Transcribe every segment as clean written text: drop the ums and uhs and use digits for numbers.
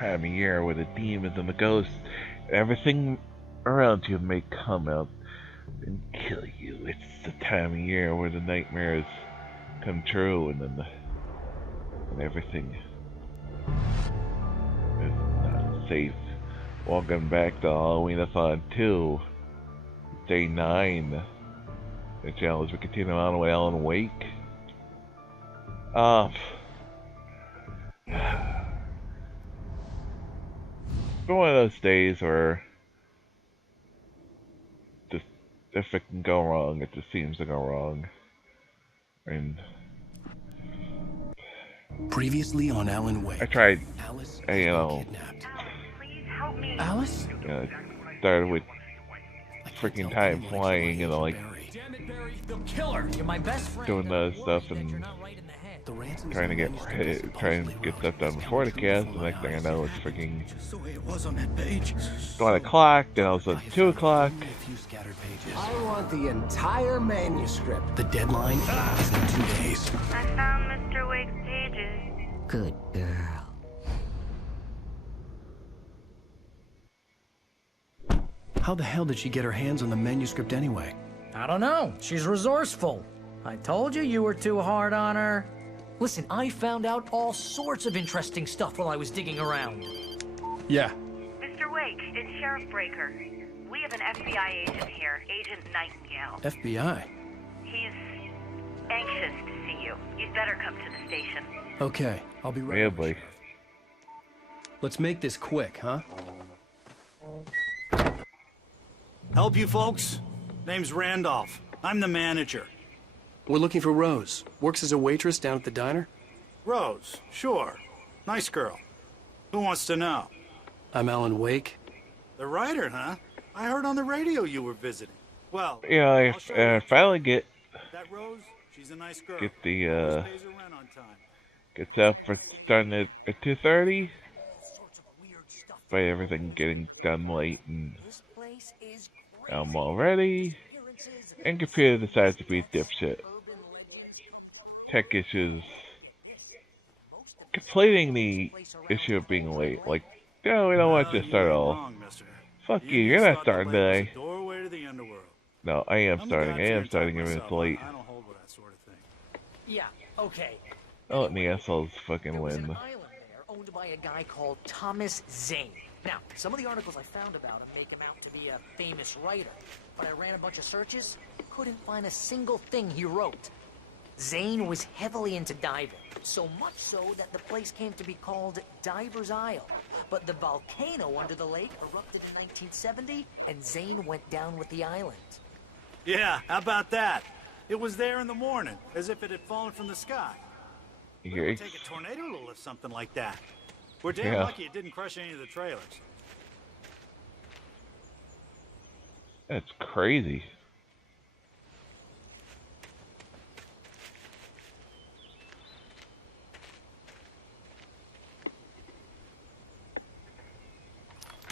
time of year where the demons and the ghosts, everything around you may come out and kill you. It's the time of year where the nightmares come true, and everything is not safe. Welcome back to Halloween A-Thon 2, Day 9. The challenge we continue on with Alan Wake. It's one of those days where just if it can go wrong, it just seems to go wrong. And previously on Alan Wake, I tried, Alice you know, Alice? Started with freaking time flying and like doing the stuff and trying to get stuff done before the cast. The next thing I know, it's freaking 1 o'clock. Then I was at 2 o'clock. I want the entire manuscript. The deadline is in 2 days. I found Mr. Wake's pages. Good girl. How the hell did she get her hands on the manuscript anyway? I don't know. She's resourceful. I told you you were too hard on her. Listen, I found out all sorts of interesting stuff while I was digging around. Yeah. Mr. Wake, it's Sheriff Breaker. We have an FBI agent here, Agent Nightingale. FBI? He's anxious to see you. You'd better come to the station. Okay, I'll be right Yeah, over. boy. Let's make this quick, huh? Help you folks? Name's Randolph. I'm the manager. We're looking for Rose. Works as a waitress down at the diner. Rose, sure. Nice girl. Who wants to know? I'm Alan Wake. The writer, huh? I heard on the radio you were visiting. Well, Yeah, I'll show you. I finally get That Rose, she's a nice girl. the Always pays her rent on time. gets up for starting at 2:30. By everything getting done late, and I'm all ready. And computer decides to be a dipshit. Tech issues. Completing the issue of being late. Like, no, we don't want you to start at all. Wrong, mister. Fuck you, you're not starting The today. doorway to the underworld. No, I am I'm starting. the I am God-tier starting type even if it's myself. late. I don't hold with that sort of thing. Yeah, okay. I'll let the assholes fucking There was an win. island there owned by a guy called Thomas Zane. Now, some of the articles I found about him make him out to be a famous writer, but I ran a bunch of searches, couldn't find a single thing he wrote. Zane was heavily into diving, so much so that the place came to be called Diver's Isle. But the volcano under the lake erupted in 1970, and Zane went down with the island. Yeah, how about that? It was there in the morning, as if it had fallen from the sky. It would take a tornado to lift something like that. We're damn Yeah. lucky it didn't crush any of the trailers. That's crazy.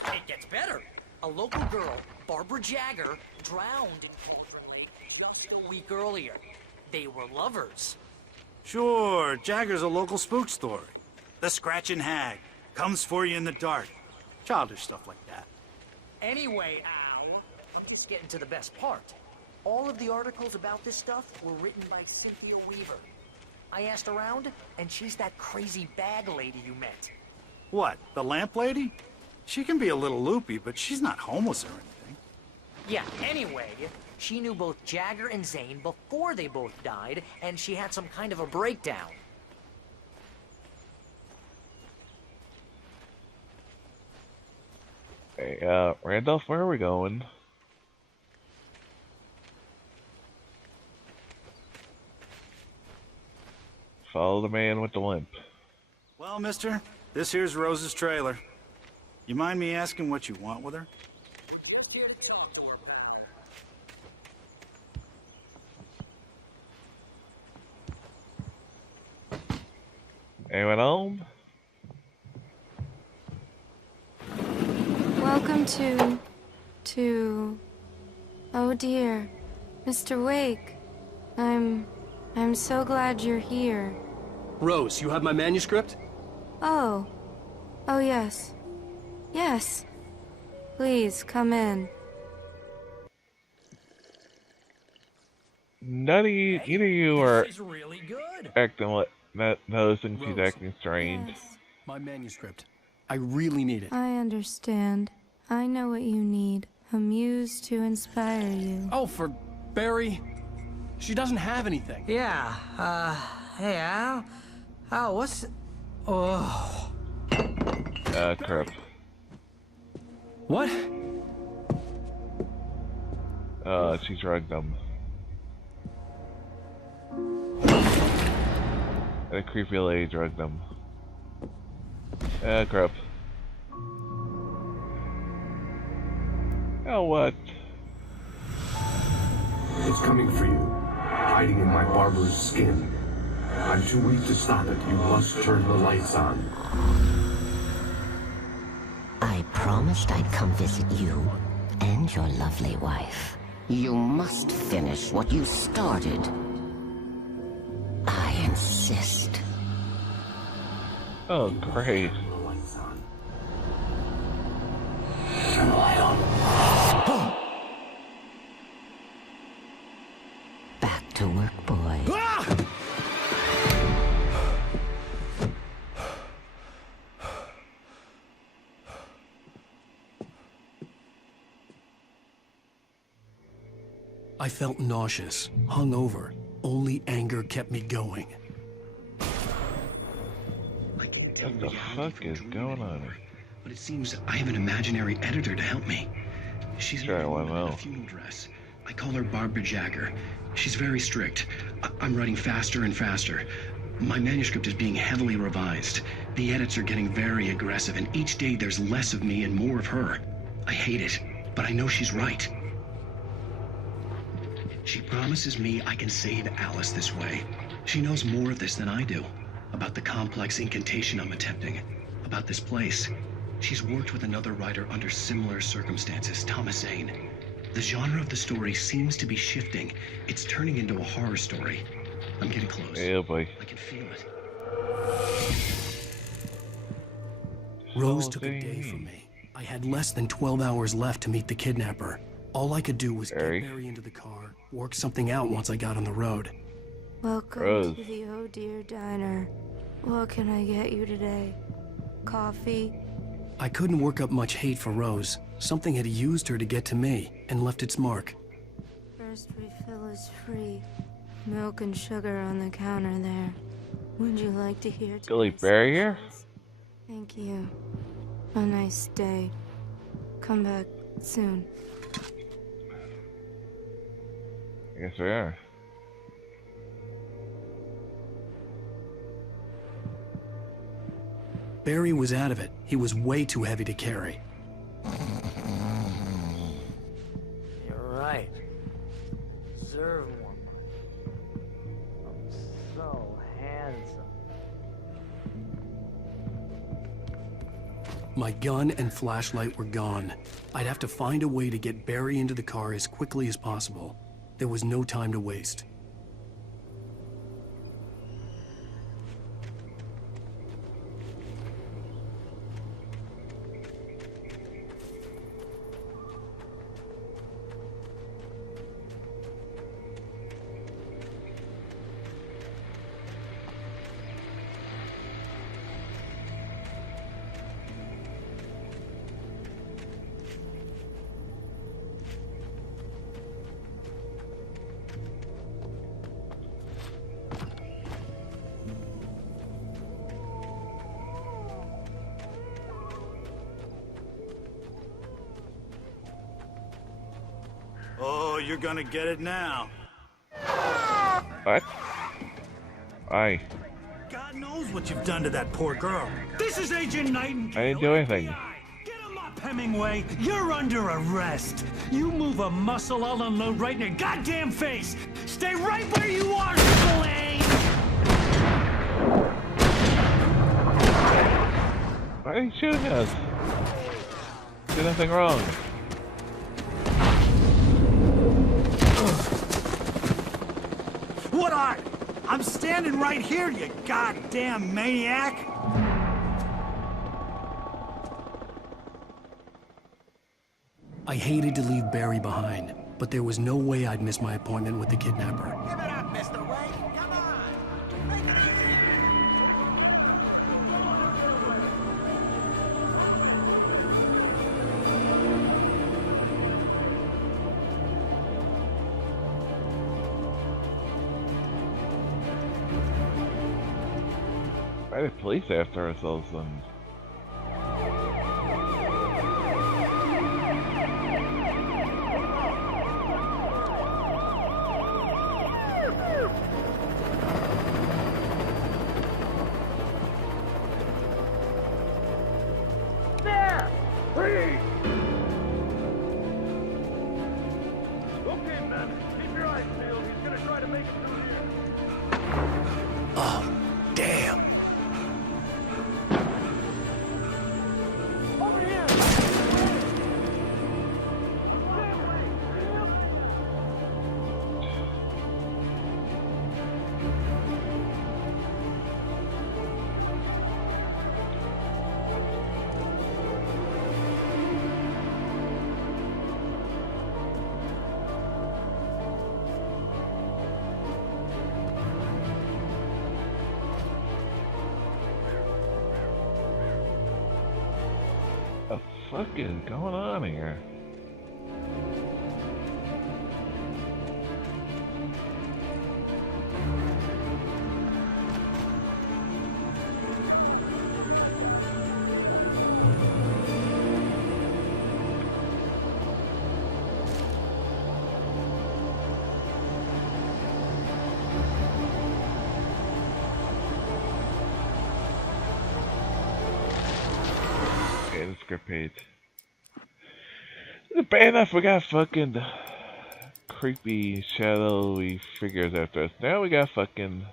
It gets better. A local girl, Barbara Jagger, drowned in Cauldron Lake just a week earlier. They were lovers. Sure, Jagger's a local spook story. The Scratching Hag comes for you in the dark. Childish stuff like that. Anyway, Al, I'm just getting to the best part. All of the articles about this stuff were written by Cynthia Weaver. I asked around, and she's that crazy bag lady you met. What, the lamp lady? She can be a little loopy, but she's not homeless or anything. Yeah, anyway, she knew both Jagger and Zane before they both died, and she had some kind of a breakdown. Hey, Randolph, where are we going? Follow the man with the limp. Well, mister, this here's Rose's trailer. You mind me asking what you want with her? Anyone home? Welcome to... Oh dear, Mr. Wake. I'm so glad you're here. Rose, you have my manuscript? Oh, Oh, yes. Yes. Please, come in. Neither of you are This is really good. acting like noticing she's Rose. acting strange. Yes. My manuscript. I really need it. I understand. I know what you need. A muse to inspire you. Oh, for Barry. She doesn't have anything. Yeah, hey, Al? Al, what's... Oh... Crap. What? She drugged them. And a creepy lady drugged them. Crap. Oh, what? It's coming for you, hiding in my barber's skin. I'm too weak to stop it. You must turn the lights on. I promised I'd come visit you and your lovely wife. You must finish what you started. I insist. Oh, great. Turn the lights on. Turn the light on. Back to work, boy. I felt nauseous, hungover. Only anger kept me going. I can't tell What the fuck is going on? But it seems I have an imaginary editor to help me. She's Sure, in why a not? funeral dress. I call her Barbara Jagger. She's very strict. I'm writing faster and faster. My manuscript is being heavily revised. The edits are getting very aggressive, and each day there's less of me and more of her. I hate it, but I know she's right. She promises me I can save Alice this way. She knows more of this than I do. About the complex incantation I'm attempting. About this place. She's worked with another writer under similar circumstances, Thomas Zane. The genre of the story seems to be shifting. It's turning into a horror story. I'm getting close. Yeah, boy. I can feel it. Rose took a day from me. I had less than 12 hours left to meet the kidnapper. All I could do was get Barry? Barry into the car, work something out once I got on the road. Welcome Rose. to the Oh Dear Diner. What can I get you today? Coffee? I couldn't work up much hate for Rose. Something had used her to get to me and left its mark. First refill is free. Milk and sugar on the counter there. Would you like to hear Billy today's Barry here? specials? Thank you. A nice day. Come back soon. I guess we are. Barry was out of it. He was way too heavy to carry. You're right. Deserve one. I'm so handsome. My gun and flashlight were gone. I'd have to find a way to get Barry into the car as quickly as possible. There was no time to waste. Oh, you're gonna get it now. What? Why? God knows what you've done to that poor girl. This is Agent Nightingale. I didn't do anything. Get him up, Hemingway. You're under arrest. You move a muscle, I'll unload right in your goddamn face. Stay right where you are, Spillane. Why are you shooting us? Did nothing wrong. What are? I'm standing right here, you goddamn maniac. I hated to leave Barry behind, but there was no way I'd miss my appointment with the kidnapper. Give it up, Mr. Wayne. Come on. Make it easy. Why the police after ourselves then? There! Freeze! Okay, man. Keep your eyes peeled. He's gonna try to make it through here. Oh, damn. Over here! What the fuck is going on here? Okay, the script page. Is it bad enough we got fucking creepy, shadowy figures after us? Now we got fucking...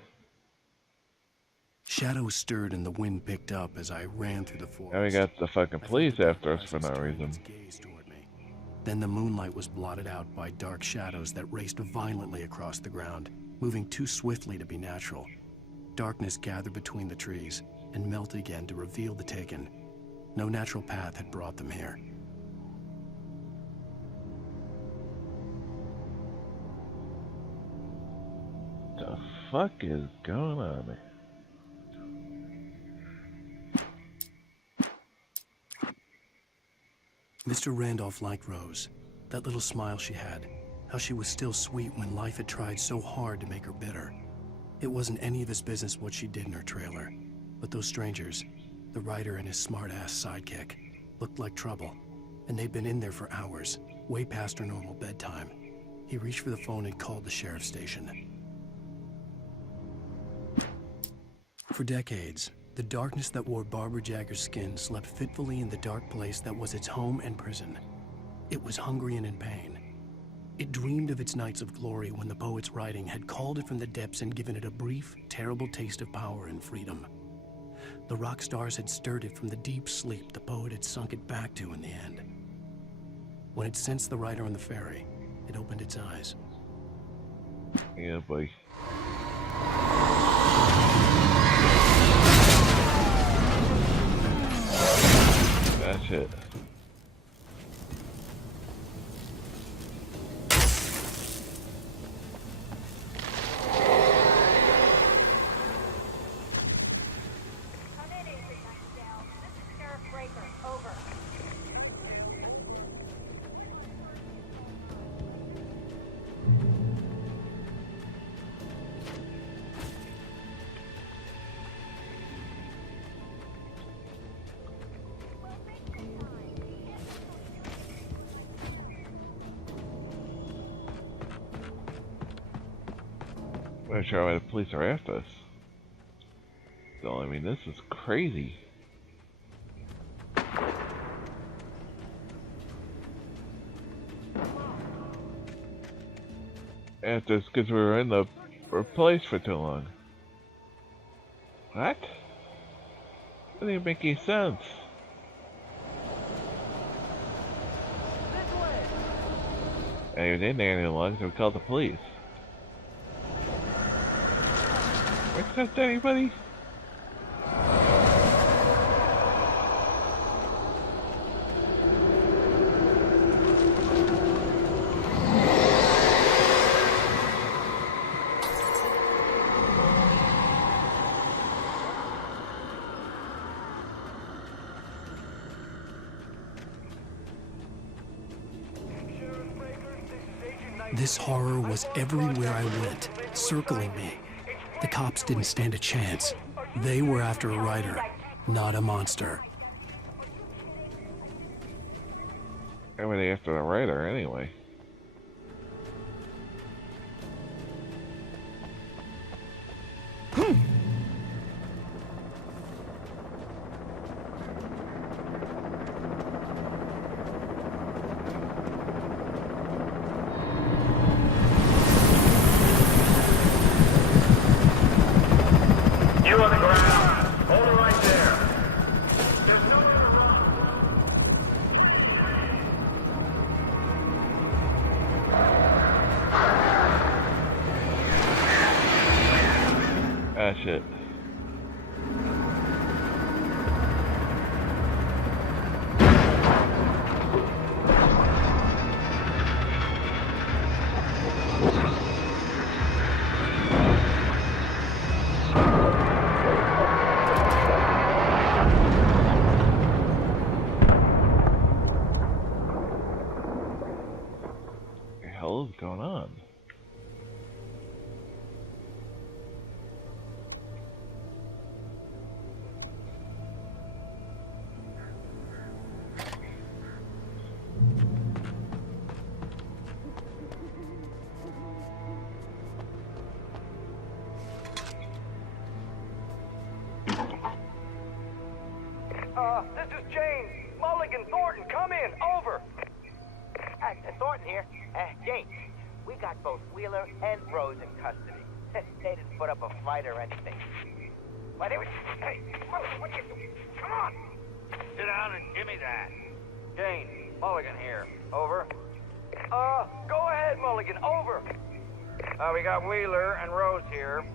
Shadows stirred and the wind picked up as I ran through the forest. Now we got the fucking police after us for no reason. Then the moonlight was blotted out by dark shadows that raced violently across the ground, moving too swiftly to be natural. Darkness gathered between the trees and melted again to reveal the Taken. No natural path had brought them here. The fuck is going on here? Mr. Randolph liked Rose. That little smile she had. How she was still sweet when life had tried so hard to make her bitter. It wasn't any of his business what she did in her trailer. But those strangers, the writer and his smart-ass sidekick, looked like trouble. And they'd been in there for hours, way past her normal bedtime. He reached for the phone and called the sheriff's station. For decades, the darkness that wore Barbara Jagger's skin slept fitfully in the dark place that was its home and prison. It was hungry and in pain. It dreamed of its nights of glory when the poet's writing had called it from the depths and given it a brief, terrible taste of power and freedom. The rock stars had stirred it from the deep sleep the poet had sunk it back to in the end. When it sensed the writer on the ferry, it opened its eyes. Yeah, boy. That's it. I'm not sure why the police are after us. So, I mean, this is crazy. After us because we were in the place for too long. What? That doesn't even make any sense. I was in there any longer, so we called the police. What's that, anybody? This horror was everywhere I went, circling me. The cops didn't stand a chance. They were after a writer, not a monster. Why were they after the writer anyway? You on the ground. Hold it right there. There's no Ah, shit. What the hell is going on? This is James. Mulligan, Thornton, come in. Over. Thornton here. James, we got both Wheeler and Rose in custody. They didn't put up a fight or anything. But they were... Hey, what you doing? Come on. Sit down and give me that. James, Mulligan here. Over. Go ahead, Mulligan. Over. We got Wheeler and Rose here.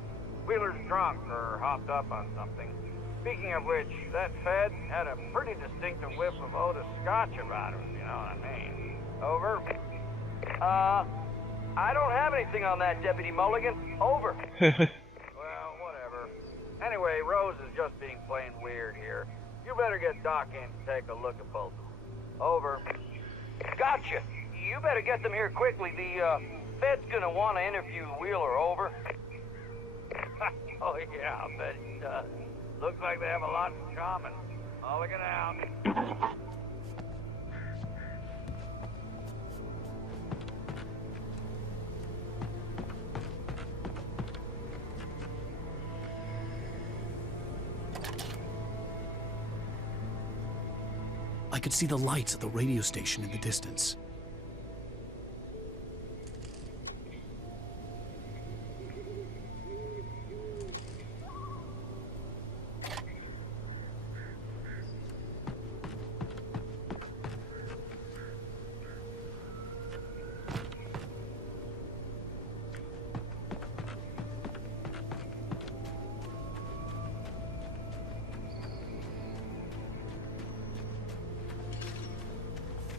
Wheeler's drunk or hopped up on something. Speaking of which, that Fed had a pretty distinctive whiff of Otis Scotch about him, you know what I mean? Over. I don't have anything on that, Deputy Mulligan. Over. Well, whatever. Anyway, Rose is just being plain weird here. You better get Doc in to take a look at both of them. Over. Gotcha. You better get them here quickly. The, Fed's gonna want to interview Wheeler. Over. Oh, yeah, I'll bet he does. Looks like they have a lot in common. Mulligan out. I could see the lights of the radio station in the distance.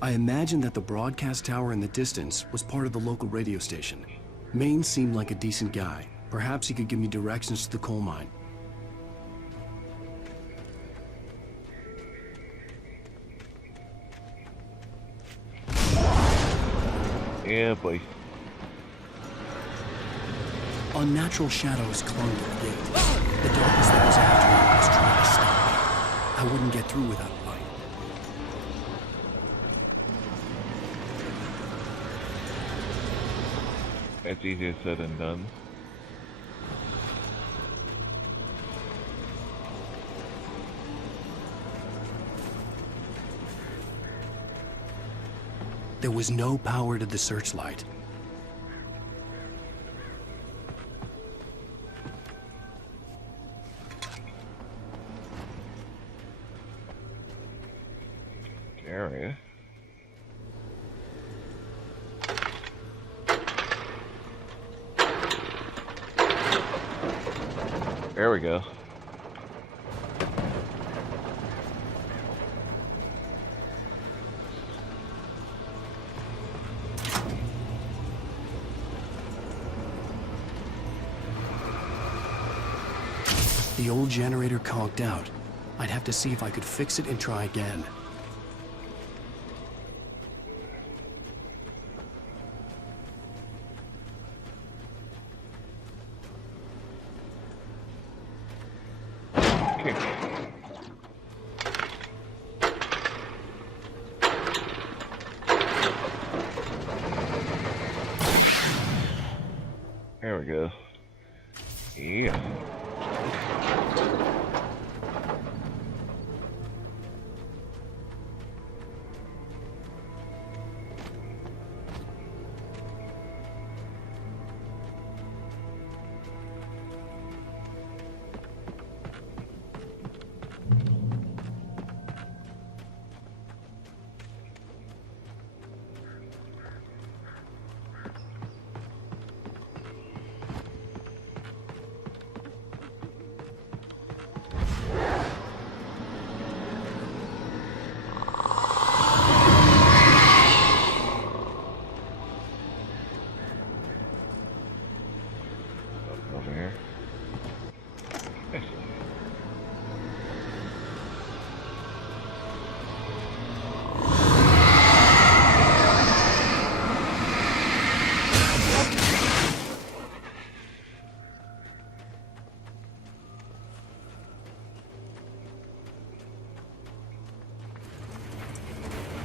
I imagined that the broadcast tower in the distance was part of the local radio station. Maine seemed like a decent guy. Perhaps he could give me directions to the coal mine. Yeah, boy. Unnatural shadows clung to the gate. The darkness that was after me was trying to stop me. I wouldn't get through without a light. That's easier said than done. There was no power to the searchlight. Area. There we go. The old generator conked out. I'd have to see if I could fix it and try again. kick. There we go. Yeah. Over here.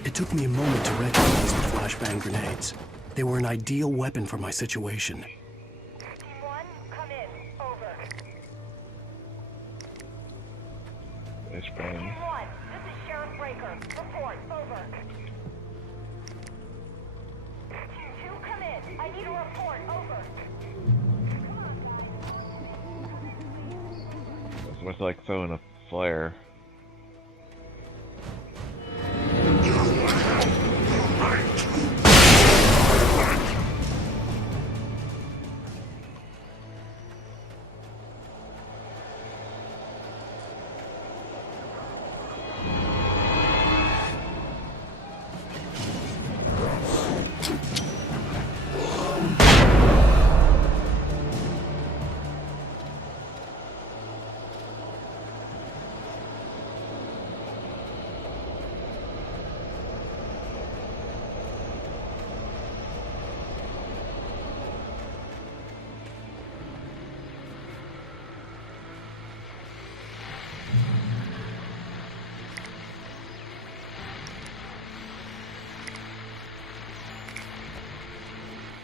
It took me a moment to recognize the flashbang grenades. They were an ideal weapon for my situation. Team 1, come in. Over. Flashbang. Team 1, this is Sheriff Breaker. Report. Over. Team 2, come in. I need a report. Over. It's much like throwing a flare.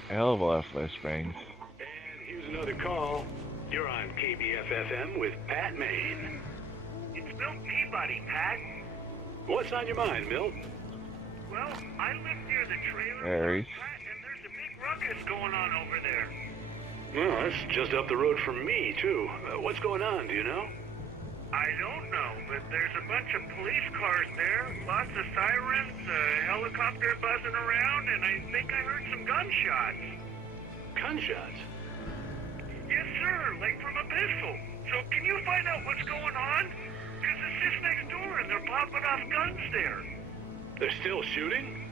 Hell of a lot of flashbangs. And here's another call. You're on KBFFM with Pat Maine. It's Milt Peabody, Pat. What's on your mind, Milt? Well, I live near the trailer Aries. park, and there's a big ruckus going on over there. Well, that's just up the road from me, too. What's going on, do you know? I don't know, but there's a bunch of police cars there, lots of sirens, a helicopter buzzing around, and I think I heard some gunshots. Gunshots? Yes, sir, like from a pistol. So can you find out what's going on? Because it's just next door, and they're popping off guns there. They're still shooting?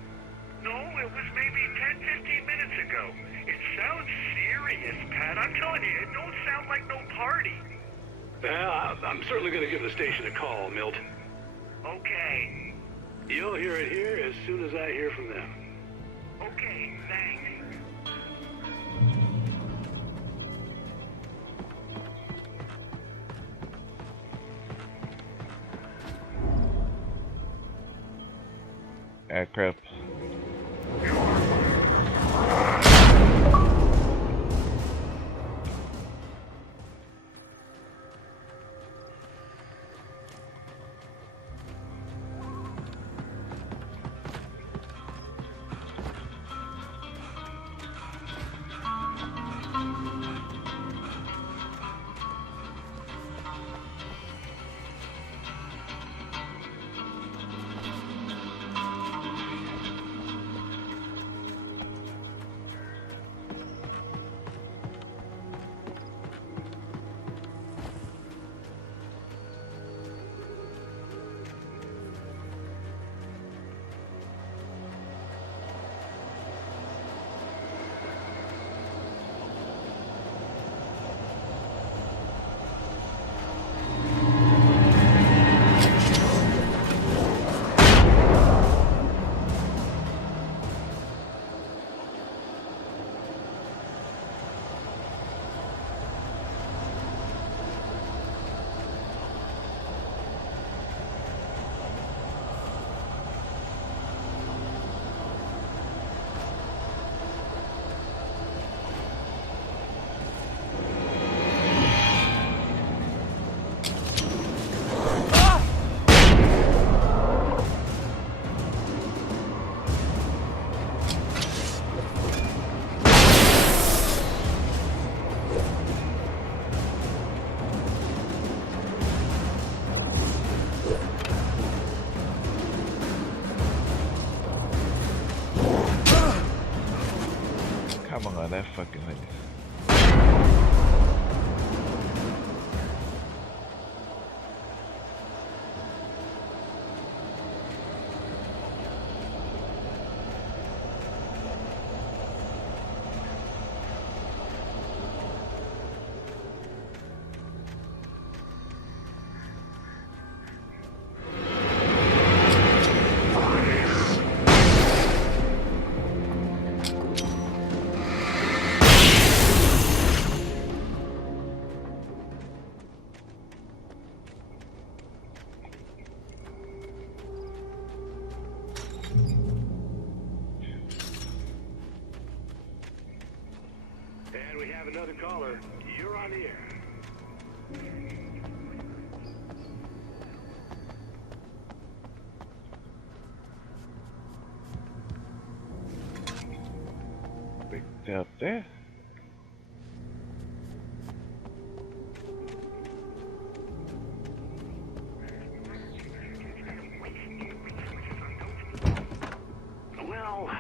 No, it was maybe 10, 15 minutes ago. It sounds serious, Pat. I'm telling you, it don't sound like no party. I'm certainly going to give the station a call, Milt. Okay. You'll hear it here as soon as I hear from them. Okay, thanks. Ah, crap. another caller. You're on the air. Picked up there. Well,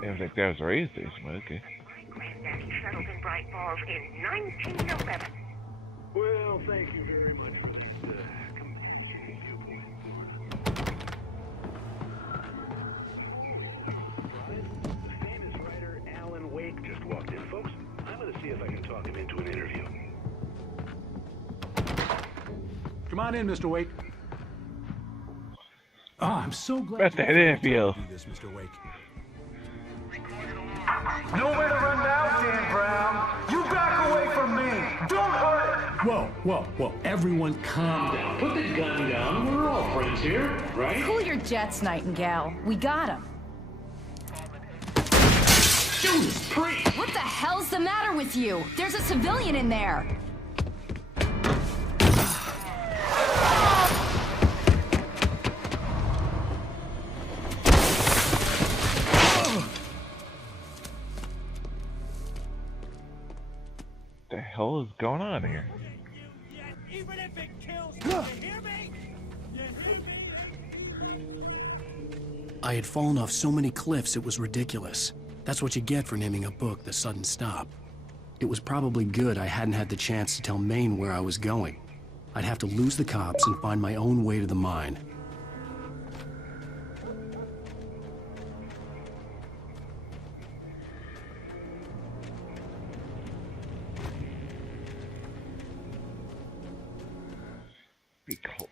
I think that was a radio station, but okay. Granddaddy settled in Bright Falls in 1911. well, thank you very much for this convincing viewpoint. The famous writer Alan Wake just walked in, folks. I'm going to see if I can talk him into an interview. Come on in, Mr. Wake. Oh, I'm so glad That's that interview. this, Mr. Wake. Nowhere to run now, Dan Brown. You back away from me. Don't hurt it. Whoa. Everyone calm down. Put the gun down. We're all friends here, right? Cool your jets, Nightingale. We got him. Judas Priest! What the hell's the matter with you? There's a civilian in there. What the hell is going on here? Even if it kills me, you hear me? I had fallen off so many cliffs it was ridiculous. That's what you get for naming a book The Sudden Stop. It was probably good I hadn't had the chance to tell Maine where I was going. I'd have to lose the cops and find my own way to the mine.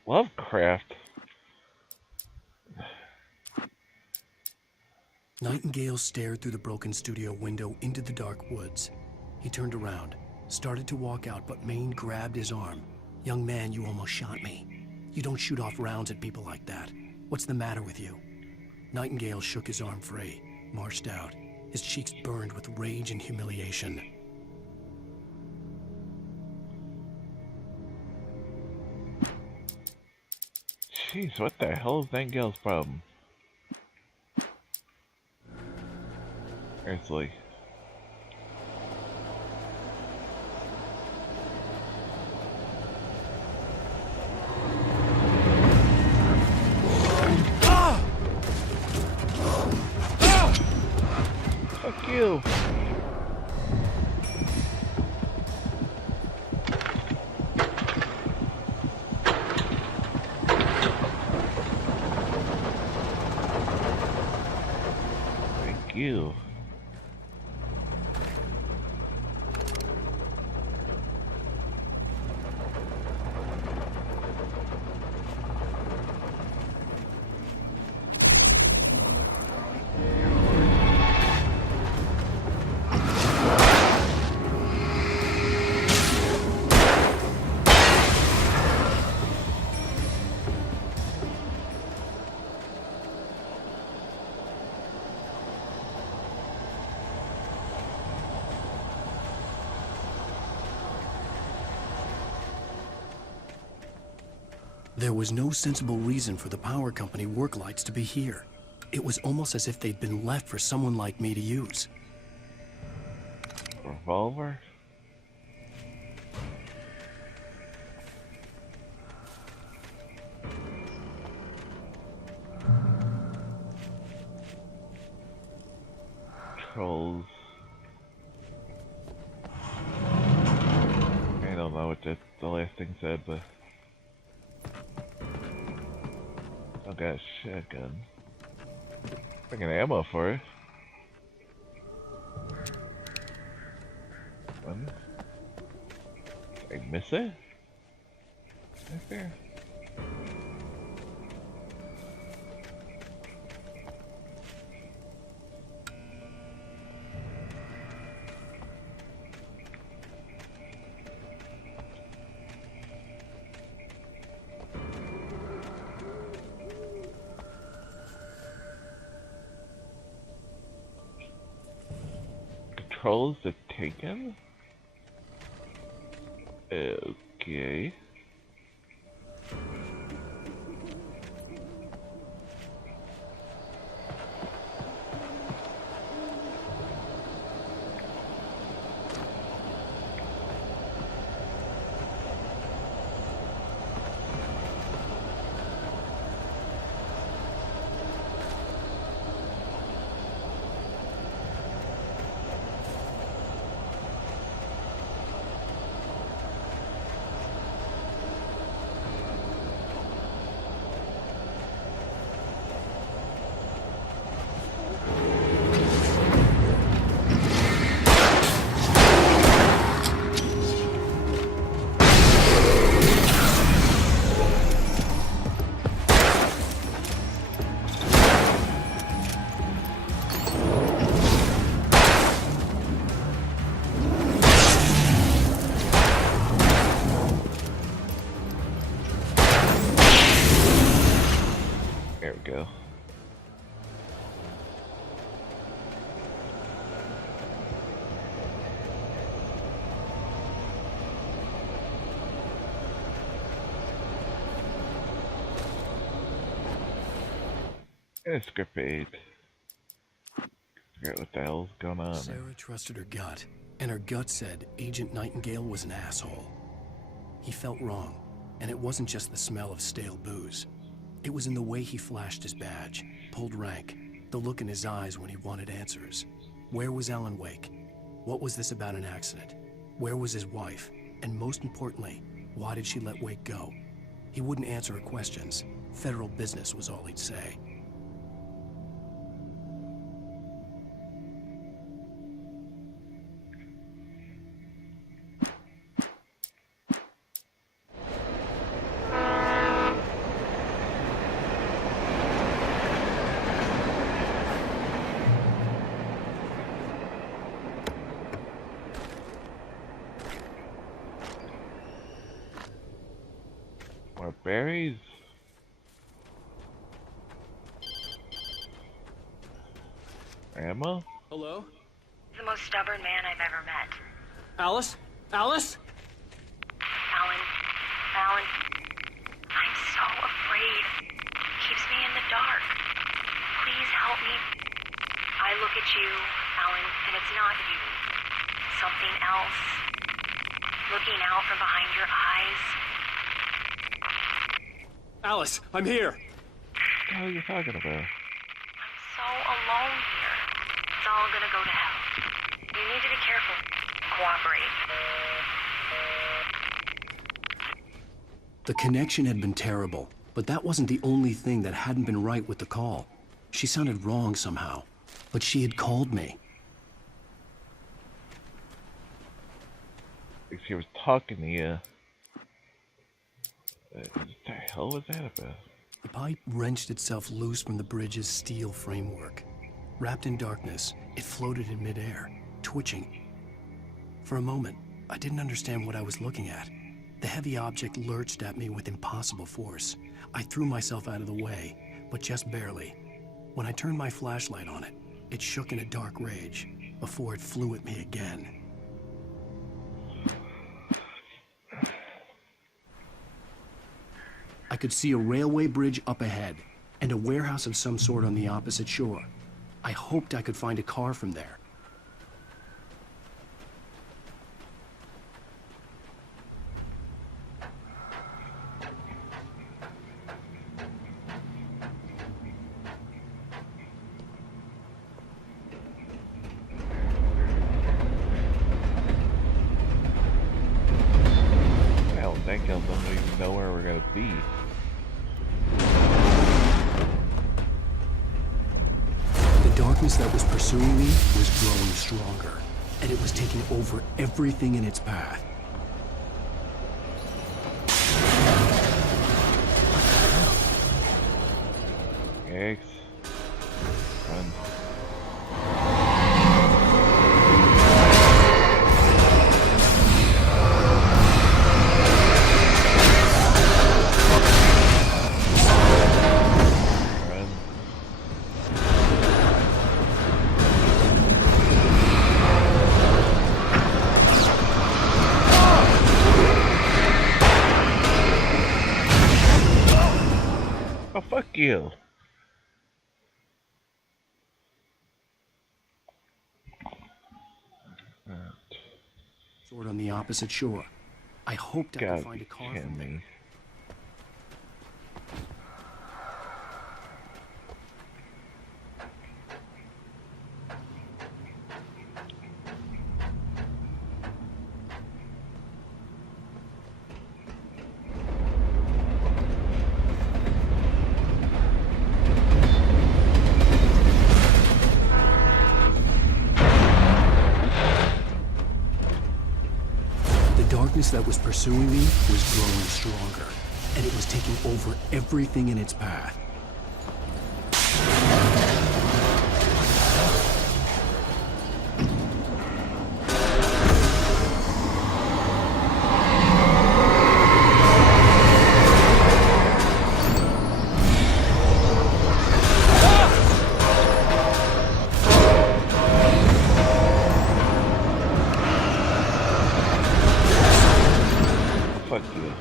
Lovecraft. Nightingale stared through the broken studio window into the dark woods. He turned around, started to walk out, but Maine grabbed his arm. "Young man, you almost shot me. You don't shoot off rounds at people like that. What's the matter with you?" Nightingale shook his arm free, marched out. His cheeks burned with rage and humiliation. Jeez, what the hell is Nightingale's problem? Seriously. Fuck you. Thank you. There was no sensible reason for the power company work lights to be here. It was almost as if they'd been left for someone like me to use. Revolver? Trolls. I don't know what the last thing said, but I got a shotgun. Freaking ammo for it. One. Did I miss it? Right there. controls to take him? Okay. There we go. And a script page. Forget what the hell's going on. Sarah trusted her gut, and her gut said Agent Nightingale was an asshole. He felt wrong, and it wasn't just the smell of stale booze. It was in the way he flashed his badge, pulled rank, the look in his eyes when he wanted answers. Where was Alan Wake? What was this about an accident? Where was his wife? And most importantly, why did she let Wake go? He wouldn't answer her questions. Federal business was all he'd say. More berries. Ammo? Hello? The most stubborn man I've ever met. Alice? Alice? Alan. Alan. I'm so afraid. He keeps me in the dark. Please help me. I look at you, Alan, and it's not you. Something else. Looking out from behind your eyes. Alice, I'm here. What the hell are you talking about? I'm so alone here. It's all gonna go to hell. You need to be careful. Cooperate. The connection had been terrible, but that wasn't the only thing that hadn't been right with the call. She sounded wrong somehow, but she had called me. She was talking to you. What the hell was that about? The pipe wrenched itself loose from the bridge's steel framework. Wrapped in darkness, it floated in midair, twitching. For a moment, I didn't understand what I was looking at. The heavy object lurched at me with impossible force. I threw myself out of the way, but just barely. When I turned my flashlight on it, it shook in a dark rage before it flew at me again. I could see a railway bridge up ahead and a warehouse of some sort on the opposite shore. I hoped I could find a car from there. Hell, that kills them. Don't even know where we're gonna be. The darkness that was pursuing me was growing stronger, and it was taking over everything in its path. Eggs. Run. Run. you. Sword on the opposite shore. I hoped I could find a car from there. The darkness that was pursuing me was growing stronger, and it was taking over everything in its path. Fuck you.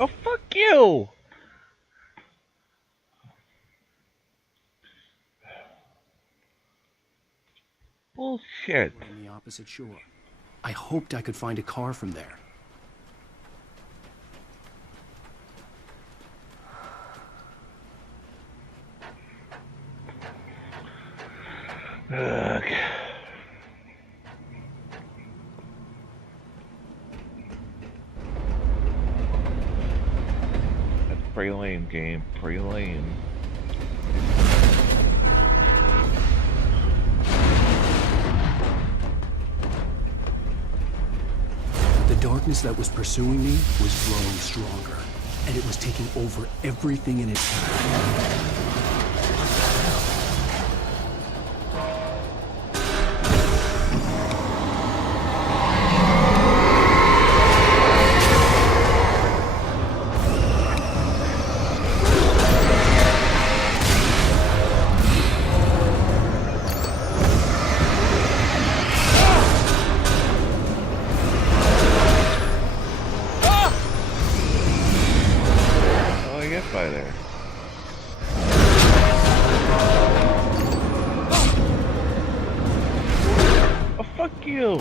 Oh, fuck you! Bullshit. On the opposite shore. I hoped I could find a car from there. Ugh. That's pretty lame, game. Pretty lame. The darkness that was pursuing me was growing stronger, and it was taking over everything in its path. By there. Oh, fuck you!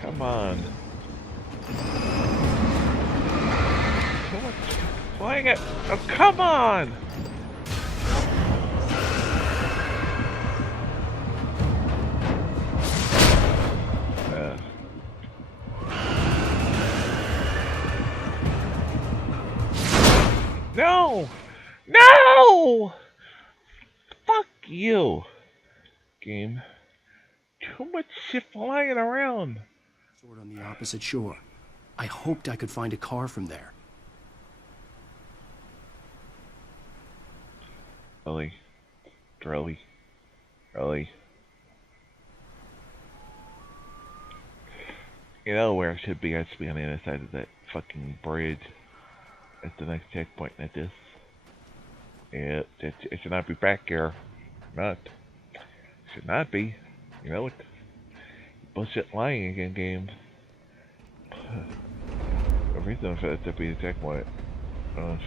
Come on. Too much flying it. Oh, come on! No! No! Fuck you, game. Too much shit flying around. Sword on the opposite shore. I hoped I could find a car from there. Really? Really? Really? You know where I should be? I should be on the other side of that fucking bridge. At the next checkpoint like this. Yeah, it should not be back here. Not. Should not be. You know what? Bullshit lying again, game. The reason for that to be a checkpoint. The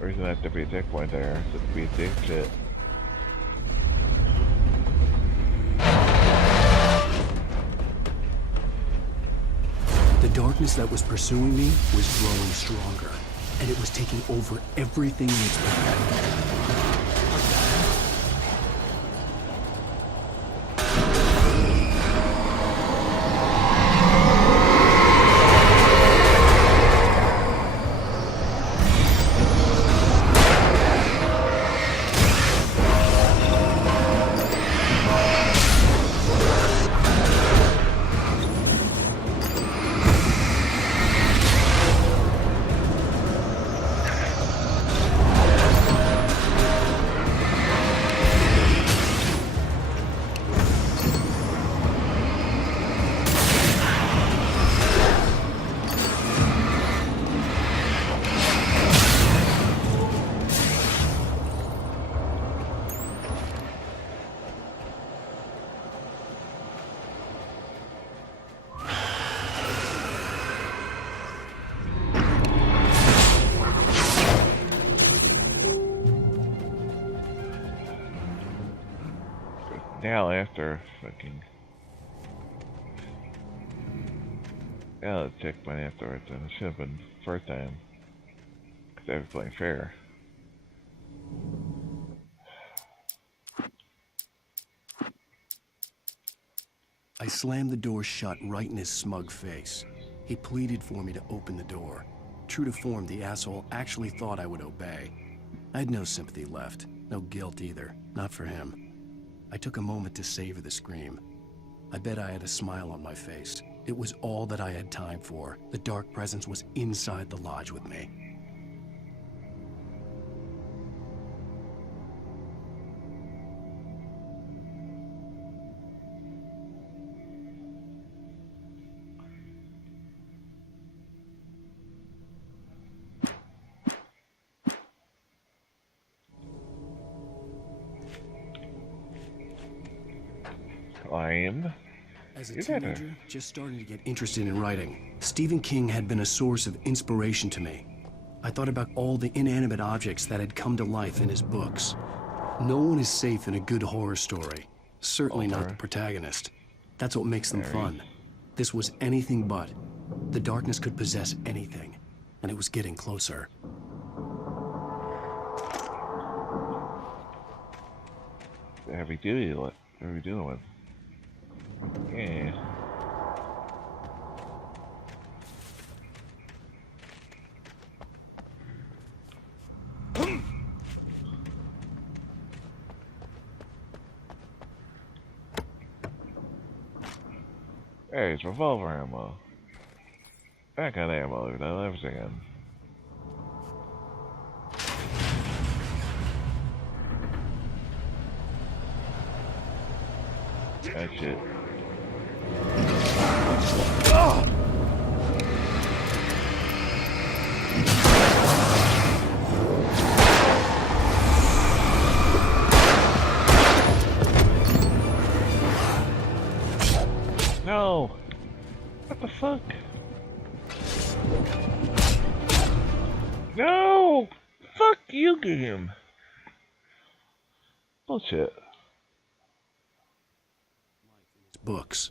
reason that to be a checkpoint there is to be a dick shit. The darkness that was pursuing me was growing stronger, and it was taking over everything in its path. Now after fucking... Yeah, let's check mine afterwards, and it should have been first time. Because I was playing fair. I slammed the door shut right in his smug face. He pleaded for me to open the door. True to form, the asshole actually thought I would obey. I had no sympathy left, no guilt either, not for him. I took a moment to savor the scream. I bet I had a smile on my face. It was all that I had time for. The dark presence was inside the lodge with me. As a teenager, just starting to get interested in writing, Stephen King had been a source of inspiration to me. I thought about all the inanimate objects that had come to life in his books. No one is safe in a good horror story. Certainly not the protagonist. That's what makes them fun. This was anything but. The darkness could possess anything, and it was getting closer. Heavy duty, what are we doing with? Yeah. There's revolver ammo. That kind of ammo, you know, everything. That shit. No! What the fuck? No! Fuck you, game! Bullshit. Books.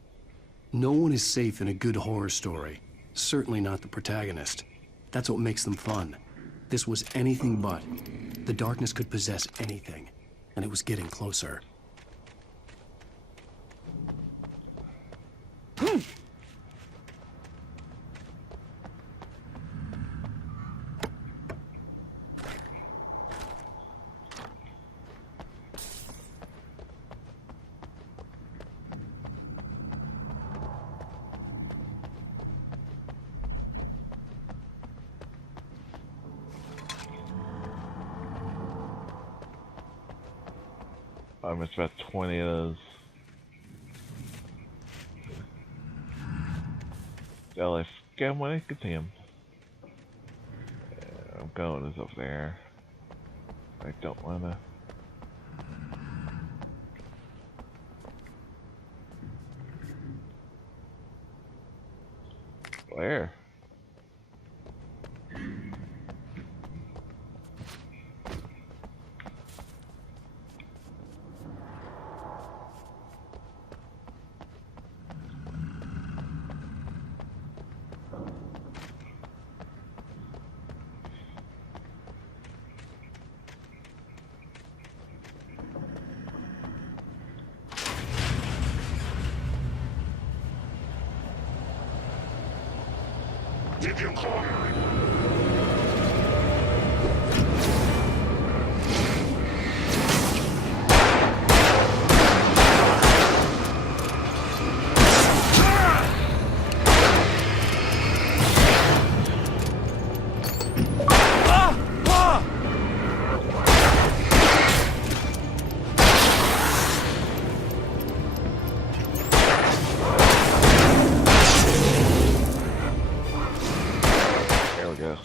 No one is safe in a good horror story. Certainly not the protagonist. That's what makes them fun. This was anything but. The darkness could possess anything, and it was getting closer. I missed about 20 of those. Well, I forget when I could see him. I'm going is up there. I don't wanna. Where? Did you call her? There we go.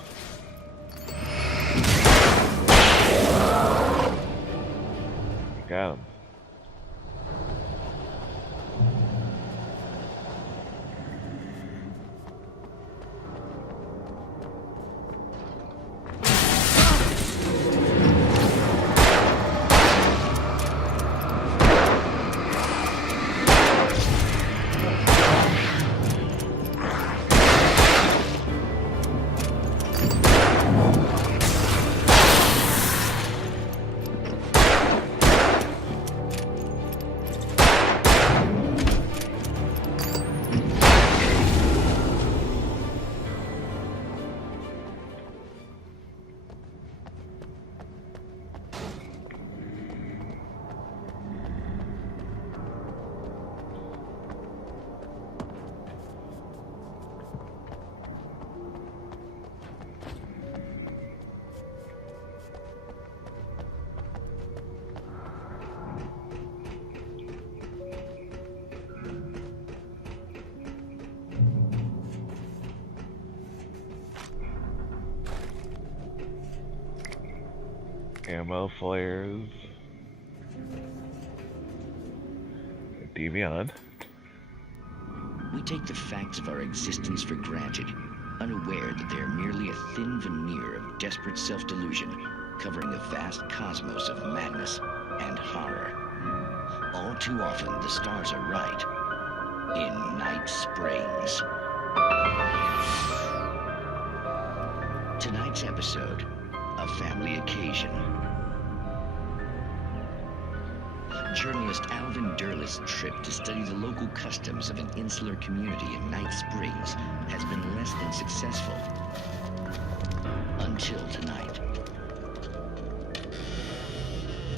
Ammo flares. Devion. We take the facts of our existence for granted, unaware that they are merely a thin veneer of desperate self-delusion, covering a vast cosmos of madness and horror. All too often, the stars are right. In Night Springs. Tonight's episode, A Family Occasion. Journalist Alvin Derleth's trip to study the local customs of an insular community in Night Springs has been less than successful. Until tonight.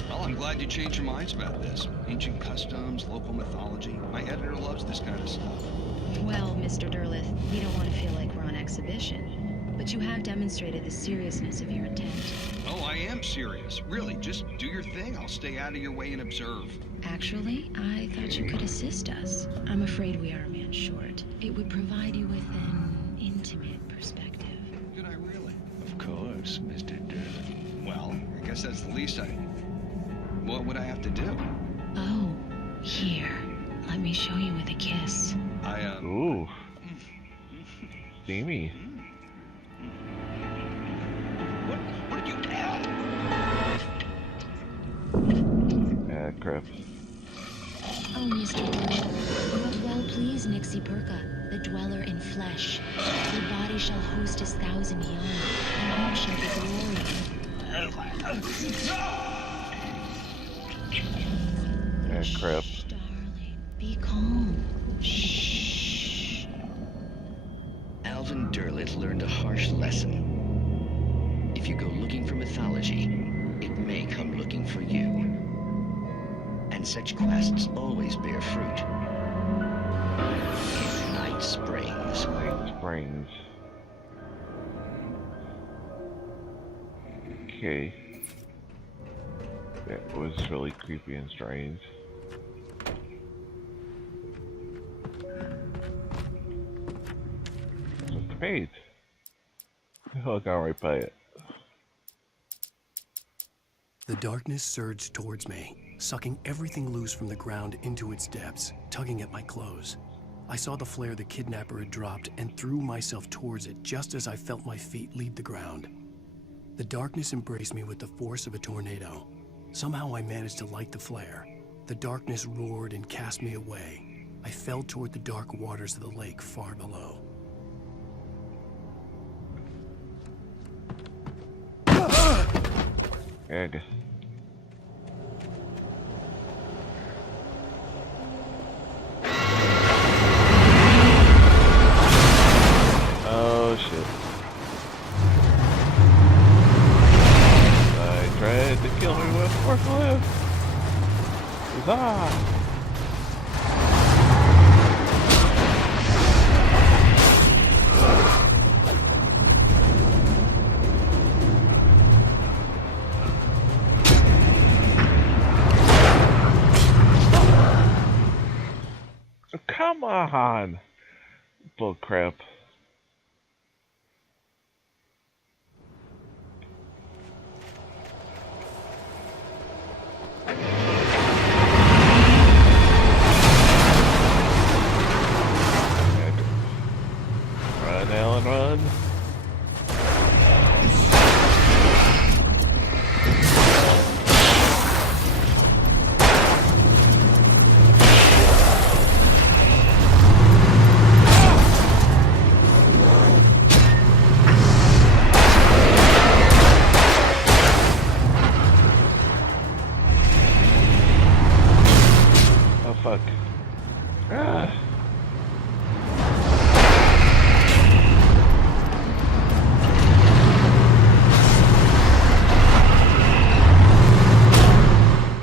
Well, I'm glad you changed your minds about this. Ancient customs, local mythology. My editor loves this kind of stuff. Well, Mr. Derleth, we don't want to feel like we're on exhibition. But you have demonstrated the seriousness of your intent. Oh, I am serious. Really, just do your thing. I'll stay out of your way and observe. Actually, I thought you could assist us. I'm afraid we are a man short. It would provide you with an intimate perspective. Could I really? Of course, Mr. Derleth. Well, I guess that's the least I... What would I have to do? Oh, here. Let me show you with a kiss. Ooh. Steamy. What did you tell? Ah, crap. Oh, Mr. Derleth, but well please, Nixie Perka, the dweller in flesh. Your body shall host 1,000 young, and all shall be glory. Ah, crap. Darling, be calm. Shh. Alvin Derleth learned a harsh lesson. If you go looking for mythology, it may come looking for you. And such quests always bear fruit. In Night Springs. Night Springs. Okay. That was really creepy and strange. Just a page. I'll go right by it. The darkness surged towards me, sucking everything loose from the ground into its depths, tugging at my clothes. I saw the flare the kidnapper had dropped and threw myself towards it just as I felt my feet leave the ground. The darkness embraced me with the force of a tornado. Somehow I managed to light the flare. The darkness roared and cast me away. I fell toward the dark waters of the lake far below. Egg. Oh shit. I tried to kill me with forklift. Huzzah! Come on! Bull crap. Run, Alan, run. Oh fuck. Ah.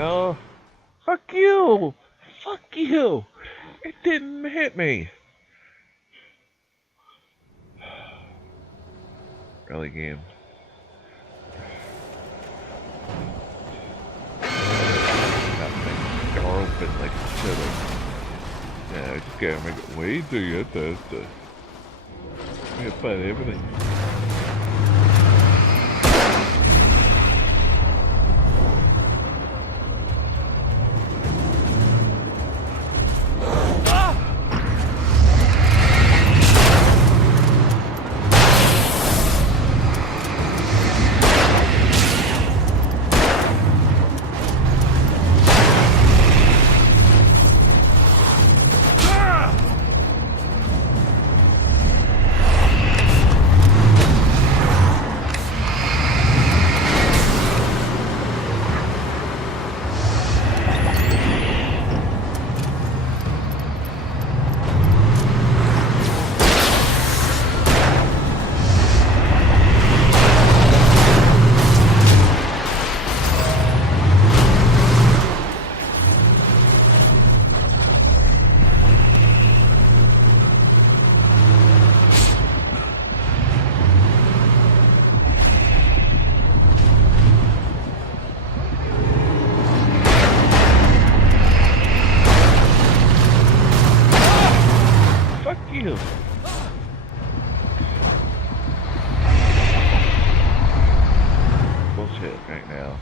Oh, fuck you! Fuck you! It didn't hit me! Really, game. Door open like it should have. Yeah, I just gotta make it way till you get that stuff. I gotta find everything. Jesus. Bullshit right now.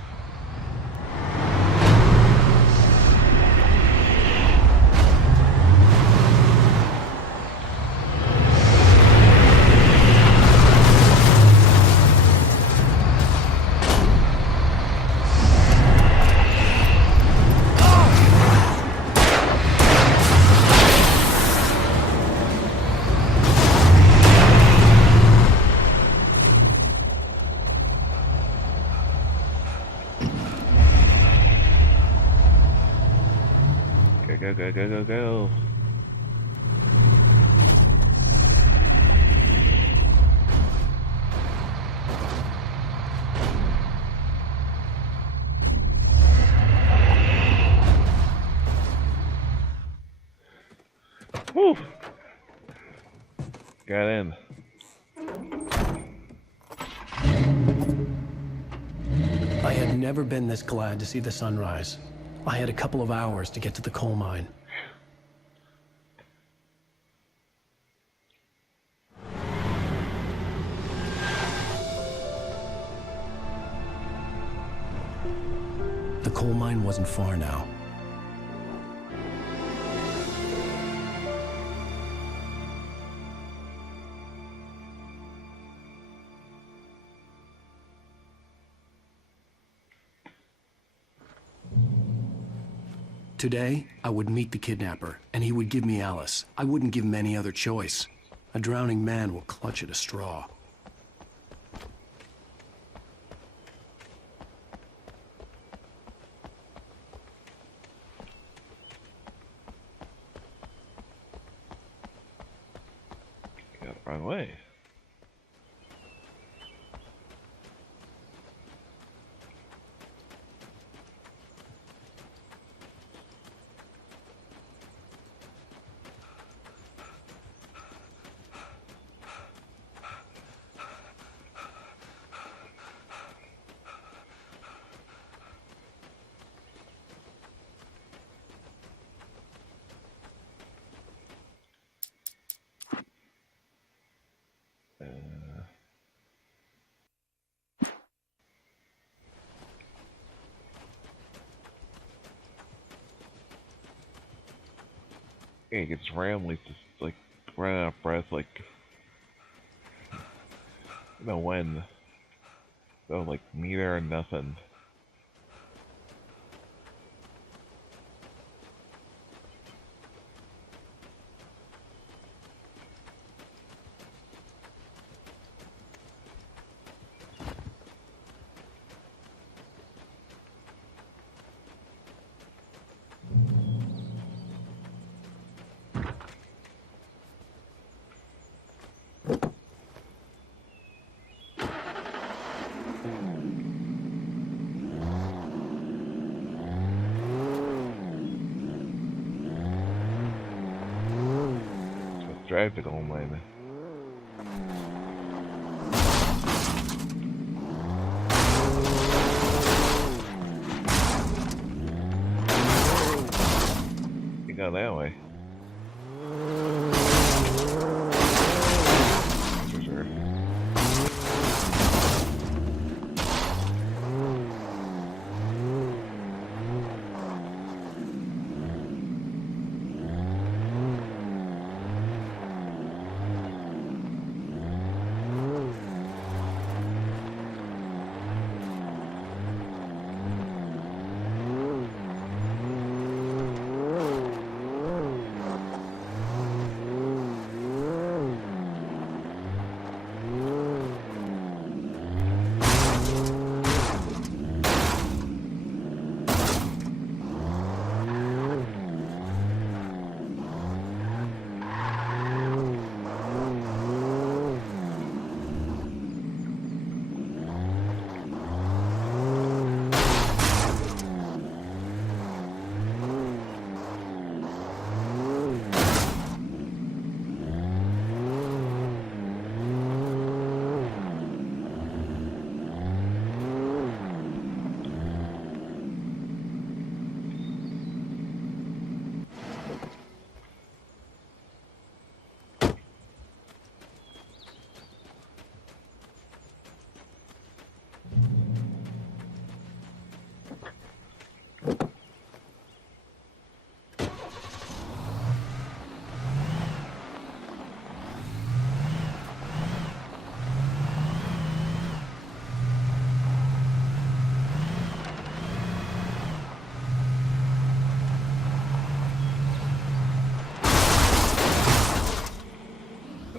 Go, go, go, go, go. Woo! Got in. I had never been this glad to see the sunrise. I had a couple of hours to get to the coal mine. The coal mine wasn't far now. Today, I would meet the kidnapper, and he would give me Alice. I wouldn't give him any other choice. A drowning man will clutch at a straw. Got the wrong way. Yeah, he gets rambly, just like running out of breath, like no when. So like neither or nothing. Drive to go mine. You go that way. For sure.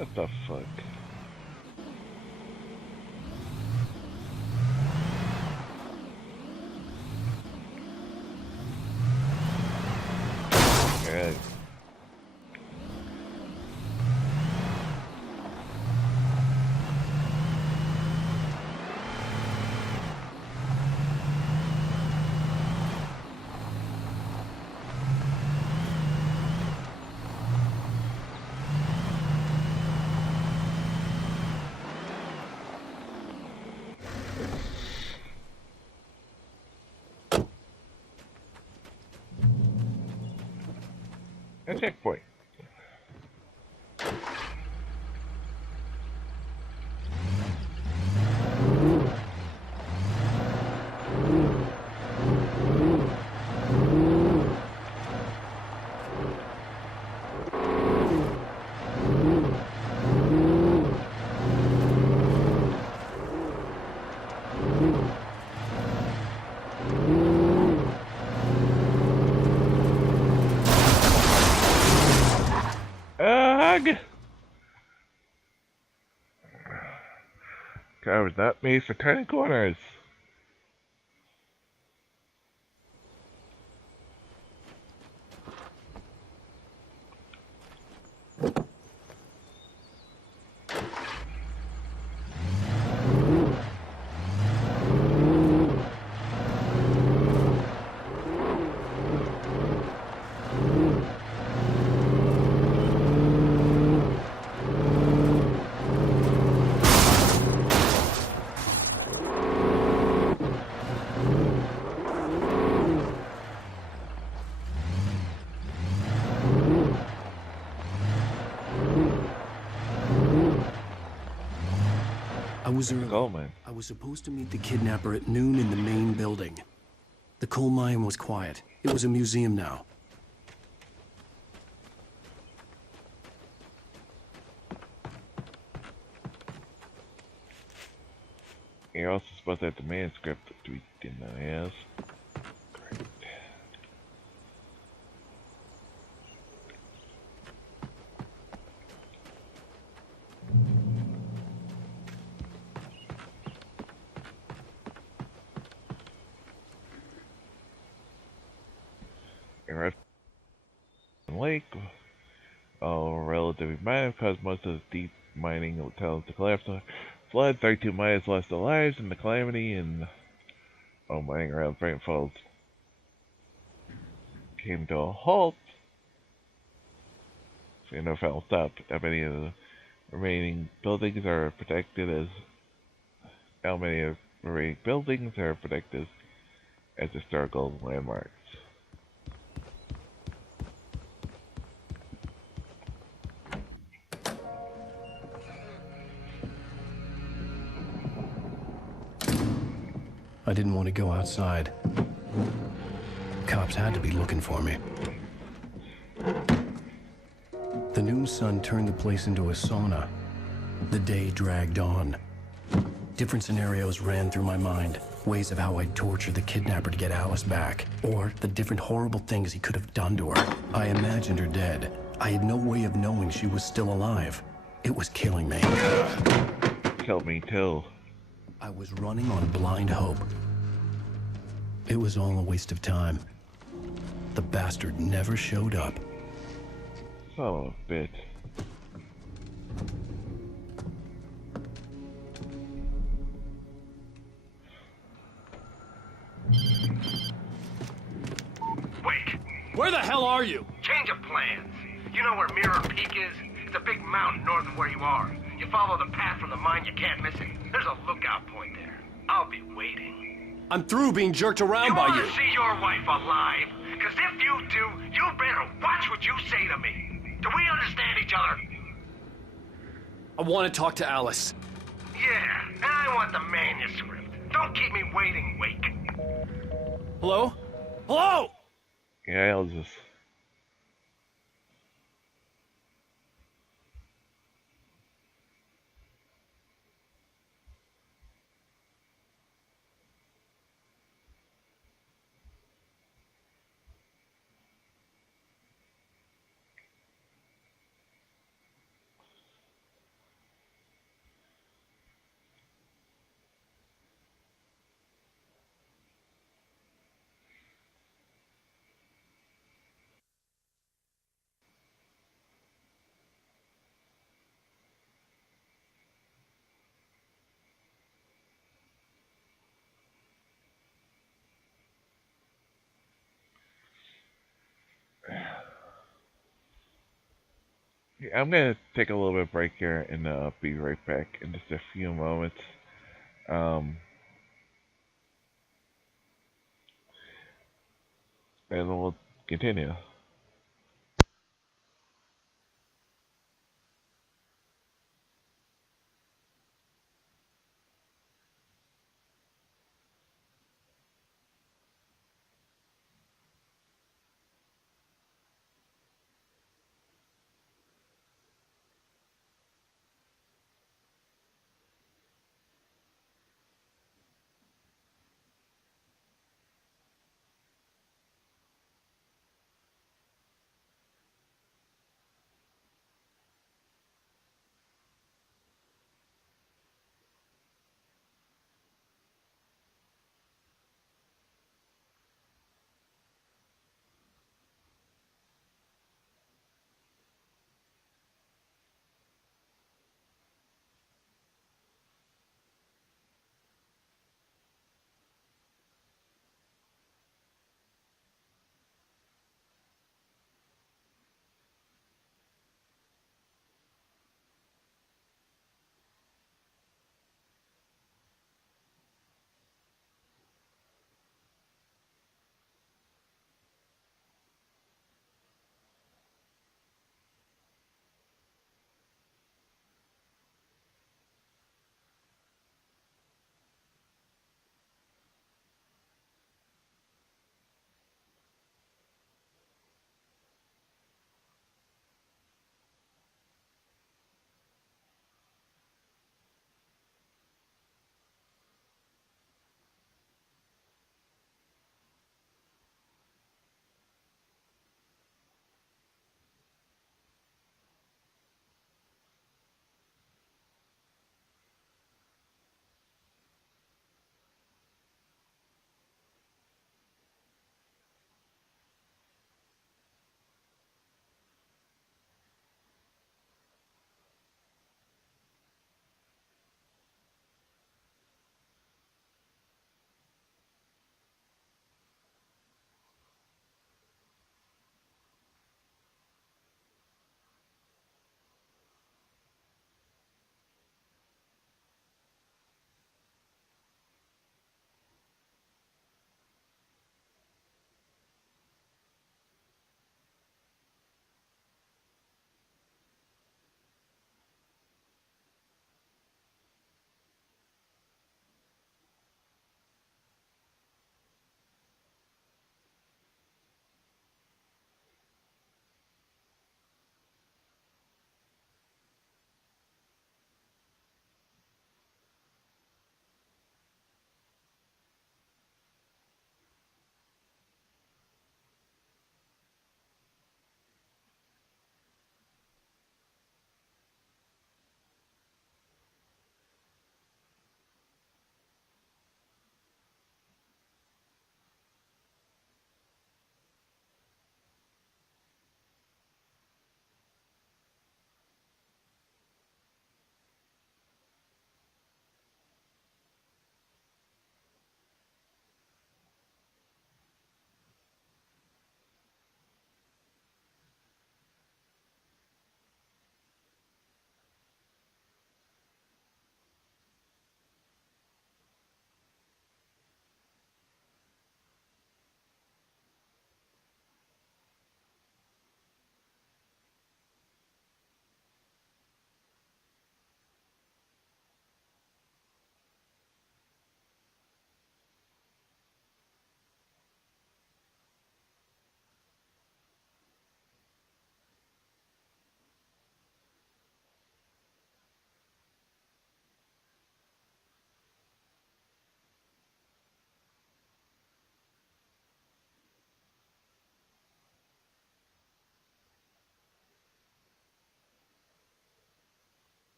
What the fuck? Alright. A checkpoint. Ugh! Car was not made for turning corners. I was early. Gold mine. I was supposed to meet the kidnapper at noon in the main building. The coal mine was quiet. It was a museum now. You're also supposed to have the manuscript that we didn't know he has. Great. You're lake, relatively minor, caused most of the deep mining hotels to collapse. Flood, 32 miners lost their lives in the calamity, and mining around Frank Falls came to a halt. So you know if it'll stop. How many of the remaining buildings are protected as historical landmarks. I didn't want to go outside. Cops had to be looking for me. The noon sun turned the place into a sauna. The day dragged on. Different scenarios ran through my mind. Ways of how I'd torture the kidnapper to get Alice back. Or the different horrible things he could have done to her. I imagined her dead. I had no way of knowing she was still alive. It was killing me. Killed me too. I was running on blind hope. It was all a waste of time. The bastard never showed up. Son of a bitch. Wait. Where the hell are you? Change of plans. You know where Mirror Peak is? It's a big mountain north of where you are. You follow the path from the mine, you can't miss it. There's a lookout point there. I'll be waiting. I'm through being jerked around by you. You want to see your wife alive? Because if you do, you better watch what you say to me. Do we understand each other? I want to talk to Alice. Yeah, and I want the manuscript. Don't keep me waiting, Wake. Hello? Hello? Yeah, I'll just... I'm gonna take a little bit of break here and be right back in just a few moments. Um, and we'll continue.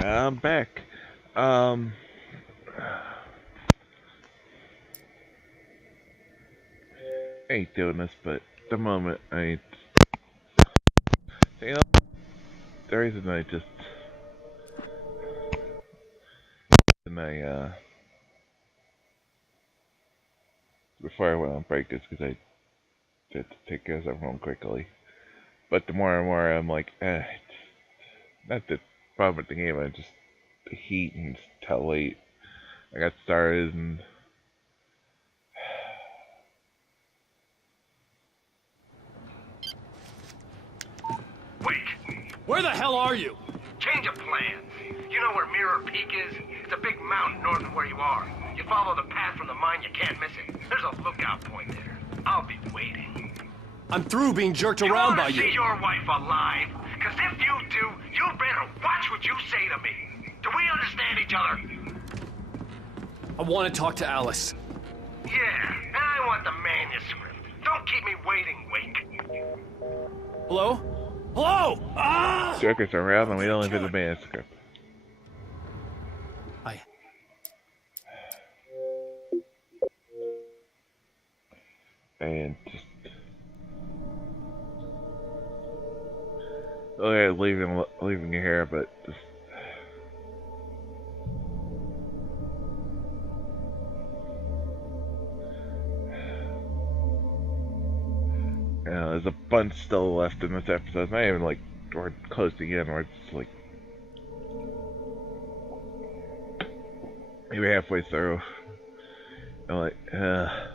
I'm back. I ain't doing this, but at the moment I ain't. You know, the reason I just and before I went on break is because I had to take care of something quickly. But the more and more I'm like, not the problem with the game, I just the heat and just how late I got started and. Where the hell are you? Change of plans. You know where Mirror Peak is? It's a big mountain north of where you are. You follow the path from the mine, you can't miss it. There's a lookout point there. I'll be waiting. I'm through being jerked around by You you. see your wife alive? Because if you do, you better watch what you say to me. Do we understand each other? I want to talk to Alice. Yeah, and I want the manuscript. Don't keep me waiting, Wake. Hello? Hello! Ah! Circus around and we don't have the manuscript. Hi. And just okay, leaving you here, but just there's a bunch still left in this episode. Not even like we're close to the end. We're just like maybe halfway through. I'm like, I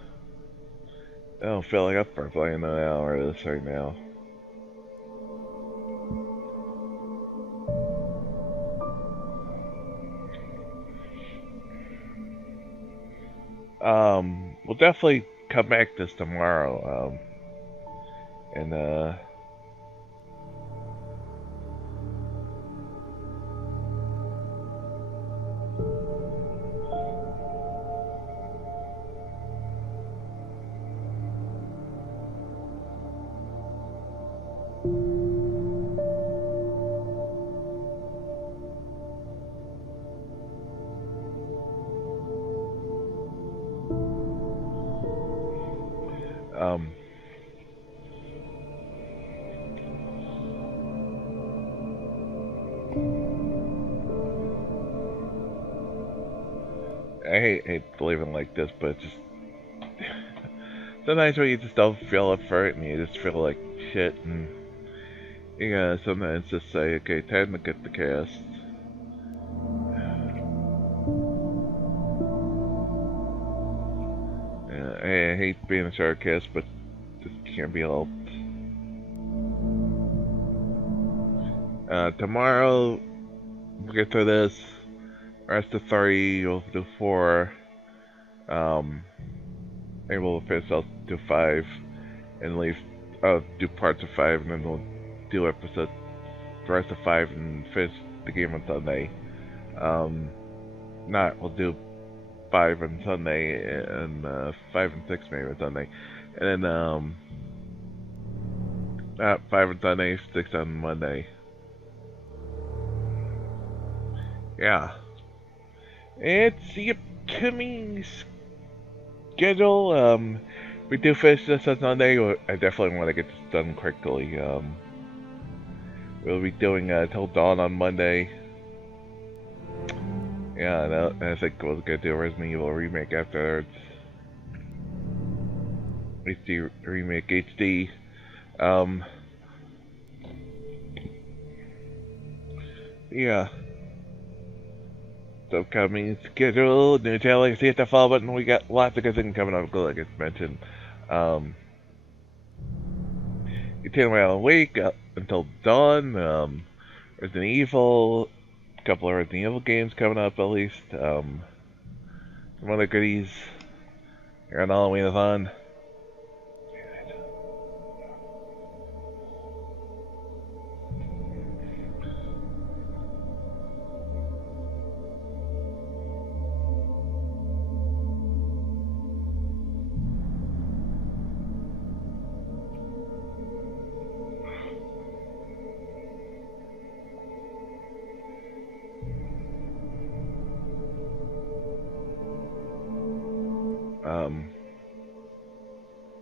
don't feel like up for playing an hour of this right now. We'll definitely come back this tomorrow. And I hate believing like this, but it's just sometimes when you just don't feel up for it and you just feel like shit, and you gotta sometimes just say, okay, time to get the cast. I hate being a short cast, but this can't be helped. Tomorrow we'll get through this. Rest of 3, we'll do 4. Maybe we'll finish out do 5 and leave. Do parts of 5 and then we'll do the rest of 5 and finish the game on Sunday. We'll do 5 on Sunday and 5 and 6 maybe on Sunday, and then 5 on Sunday, 6 on Monday. Yeah. It's the upcoming schedule. We do finish this on Sunday. I definitely want to get this done quickly. We'll be doing Till Dawn on Monday. Yeah, and I think we're gonna do a Resident Evil remake afterwards. HD remake HD. Yeah. So upcoming schedule, new channel, hit the follow button. We got lots of good things coming up, like I mentioned. Continue Alan Wake up until dawn. Resident Evil, a couple of Resident Evil games coming up at least. Some other goodies. Here on Halloween A-Thon.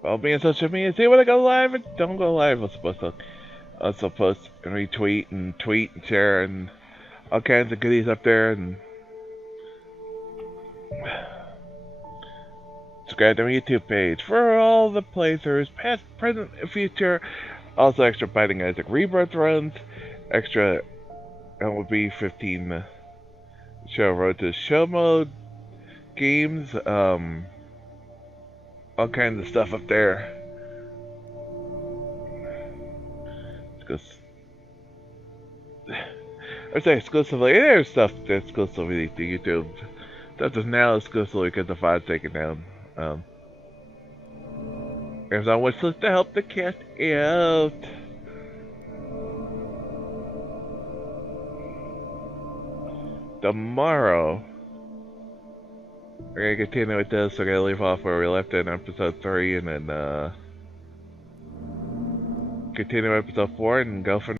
Follow me on social media. See when I go live and don't go live. I'm supposed to also post and retweet and tweet and share and all kinds of goodies up there. And subscribe to my YouTube page for all the playthroughs, past, present, and future. Also extra Binding Isaac Rebirth runs, extra LB 15 show Road to Show mode games, all kinds of stuff up there. I say exclusively, there's stuff that's exclusively to YouTube. Stuff that's now exclusively because the file's taken down. There's on wish list to help the cast out. Tomorrow, we're gonna continue with this. We're gonna leave off where we left in episode 3 and then continue episode 4 and go from